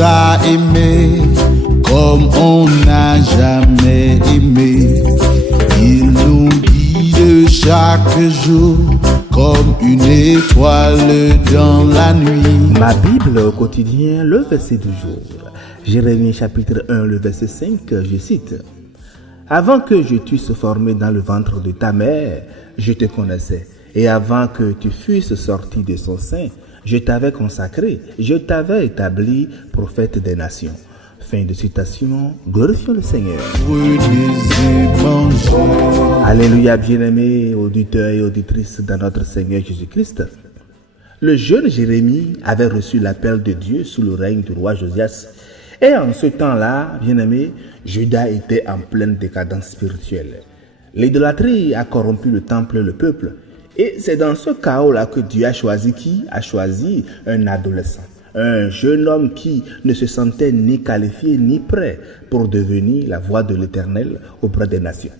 a aimés comme on n'a jamais aimé. Il nous guide chaque jour comme une étoile dans la nuit. Ma Bible au quotidien, le verset du jour. Jérémie chapitre 1, le verset 5, je cite. Avant que je t'eusse formé dans le ventre de ta mère, je te connaissais. Et avant que tu fusses sorti de son sein, je t'avais consacré, je t'avais établi prophète des nations. Fin de citation, glorifions le Seigneur. Alléluia, bien-aimés auditeurs et auditrices dans notre Seigneur Jésus-Christ. Le jeune Jérémie avait reçu l'appel de Dieu sous le règne du roi Josias. Et en ce temps-là, bien-aimés, Juda était en pleine décadence spirituelle. L'idolâtrie a corrompu le temple et le peuple. Et c'est dans ce chaos-là que Dieu a choisi qui? A choisi un adolescent. Un jeune homme qui ne se sentait ni qualifié ni prêt pour devenir la voix de l'Éternel auprès des nations.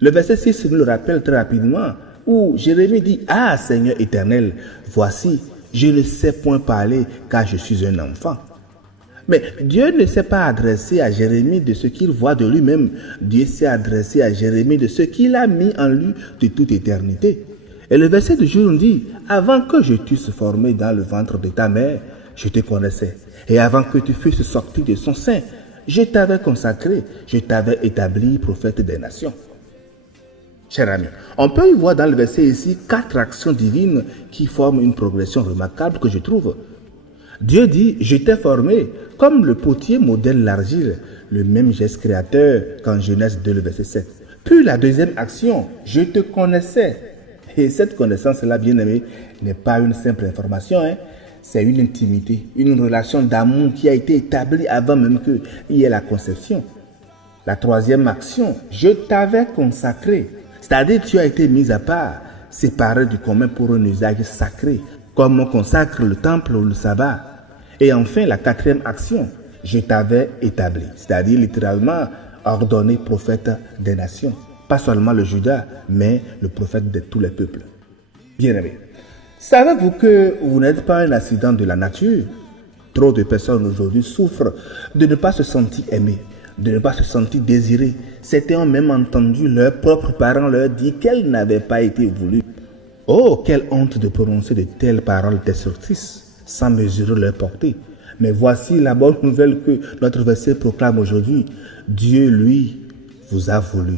Le verset 6 nous le rappelle très rapidement où Jérémie dit « Ah Seigneur éternel, voici, je ne sais point parler car je suis un enfant. » Mais Dieu ne s'est pas adressé à Jérémie de ce qu'il voit de lui-même. Dieu s'est adressé à Jérémie de ce qu'il a mis en lui de toute éternité. Et le verset du jour nous dit « Avant que je t'eusse formé dans le ventre de ta mère, je te connaissais. Et avant que tu fusses sorti de son sein, je t'avais consacré, je t'avais établi prophète des nations. » Chers amis, on peut y voir dans le verset ici 4 actions divines qui forment une progression remarquable que je trouve. Dieu dit « Je t'ai formé comme le potier modèle l'argile », le même geste créateur qu'en Genèse 2, le verset 7. Puis la deuxième action « Je te connaissais ». Et cette connaissance-là, bien-aimé, n'est pas une simple information, c'est une intimité, une relation d'amour qui a été établie avant même qu'il y ait la conception. La troisième action « Je t'avais consacré », c'est-à-dire tu as été mis à part, séparé du commun pour un usage sacré, comme on consacre le temple ou le sabbat. Et enfin, la quatrième action, je t'avais établi, c'est-à-dire littéralement ordonné prophète des nations. Pas seulement le Juda, mais le prophète de tous les peuples. Bien-aimés, savez-vous que vous n'êtes pas un accident de la nature? Trop de personnes aujourd'hui souffrent de ne pas se sentir aimées, de ne pas se sentir désirées. Certains ont même entendu leurs propres parents leur dire qu'elles n'avaient pas été voulues. Oh, quelle honte de prononcer de telles paroles destructrices sans mesurer leur portée. Mais voici la bonne nouvelle que notre verset proclame aujourd'hui. Dieu, lui, vous a voulu.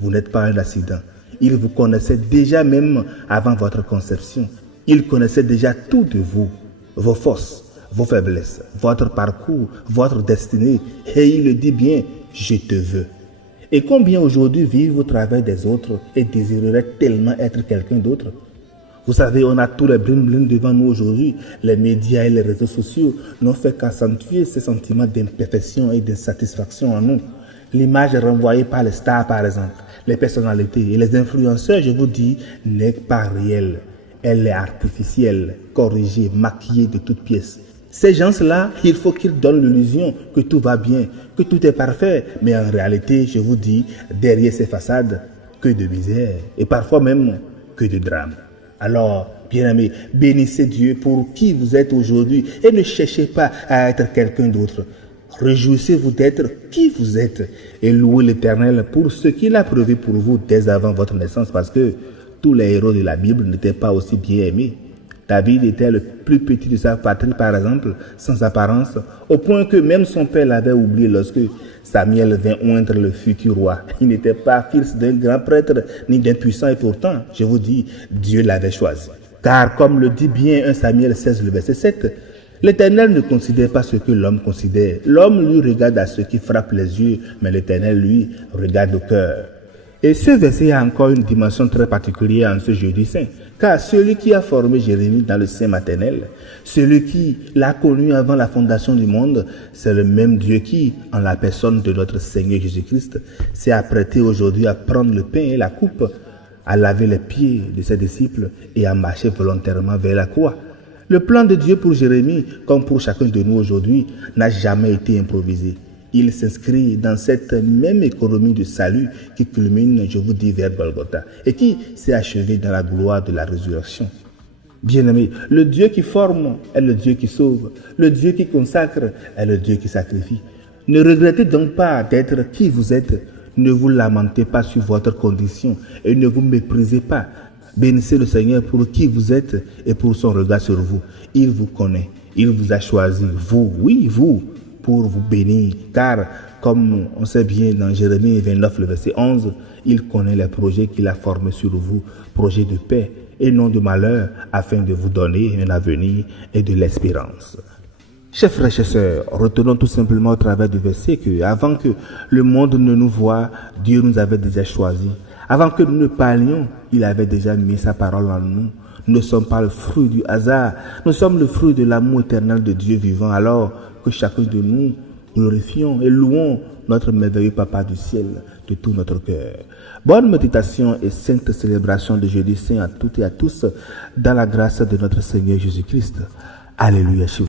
Vous n'êtes pas un accident. Il vous connaissait déjà même avant votre conception. Il connaissait déjà tout de vous, vos forces, vos faiblesses, votre parcours, votre destinée. Et il le dit bien, je te veux. Et combien aujourd'hui vivent au travers des autres et désireraient tellement être quelqu'un d'autre? Vous savez, on a tous les bling-bling devant nous aujourd'hui. Les médias et les réseaux sociaux n'ont fait qu'accentuer ces sentiments d'imperfection et d'insatisfaction en nous. L'image renvoyée par les stars, par exemple, les personnalités et les influenceurs, je vous dis, n'est pas réelle. Elle est artificielle, corrigée, maquillée de toutes pièces. Ces gens-là, il faut qu'ils donnent l'illusion que tout va bien, que tout est parfait. Mais en réalité, je vous dis, derrière ces façades, que de misère et parfois même que de drame. Alors, bien-aimés, bénissez Dieu pour qui vous êtes aujourd'hui et ne cherchez pas à être quelqu'un d'autre. Réjouissez-vous d'être qui vous êtes et louez l'Éternel pour ce qu'il a prévu pour vous dès avant votre naissance parce que tous les héros de la Bible n'étaient pas aussi bien aimés. David était le plus petit de sa patrie, par exemple, sans apparence, au point que même son père l'avait oublié lorsque Samuel vint oindre le futur roi. Il n'était pas fils d'un grand prêtre ni d'un puissant et pourtant, je vous dis, Dieu l'avait choisi. Car comme le dit bien 1 Samuel 16, le verset 7, l'Éternel ne considère pas ce que l'homme considère. L'homme lui regarde à ce qui frappe les yeux, mais l'Éternel lui regarde au cœur. Et ce verset a encore une dimension très particulière en ce jeudi saint. Car celui qui a formé Jérémie dans le sein maternel, celui qui l'a connu avant la fondation du monde, c'est le même Dieu qui, en la personne de notre Seigneur Jésus-Christ, s'est apprêté aujourd'hui à prendre le pain et la coupe, à laver les pieds de ses disciples et à marcher volontairement vers la croix. Le plan de Dieu pour Jérémie, comme pour chacun de nous aujourd'hui, n'a jamais été improvisé. Il s'inscrit dans cette même économie de salut qui culmine, je vous dis, vers Golgotha et qui s'est achevée dans la gloire de la résurrection. Bien-aimés, le Dieu qui forme est le Dieu qui sauve. Le Dieu qui consacre est le Dieu qui sacrifie. Ne regrettez donc pas d'être qui vous êtes. Ne vous lamentez pas sur votre condition et ne vous méprisez pas. Bénissez le Seigneur pour qui vous êtes et pour son regard sur vous. Il vous connaît. Il vous a choisi, vous, oui, vous, pour vous bénir. Car, comme on sait bien dans Jérémie 29, le verset 11, il connaît les projets qu'il a formés sur vous, projets de paix et non de malheur, afin de vous donner un avenir et de l'espérance. Chers frères, chers sœurs, retenons tout simplement au travers du verset que, avant que le monde ne nous voie, Dieu nous avait déjà choisis. Avant que nous ne parlions, il avait déjà mis sa parole en nous. Nous ne sommes pas le fruit du hasard, nous sommes le fruit de l'amour éternel de Dieu vivant, alors que chacun de nous glorifions et louons notre merveilleux Papa du ciel de tout notre cœur. Bonne méditation et sainte célébration de Jeudi Saint à toutes et à tous, dans la grâce de notre Seigneur Jésus-Christ. Alléluia.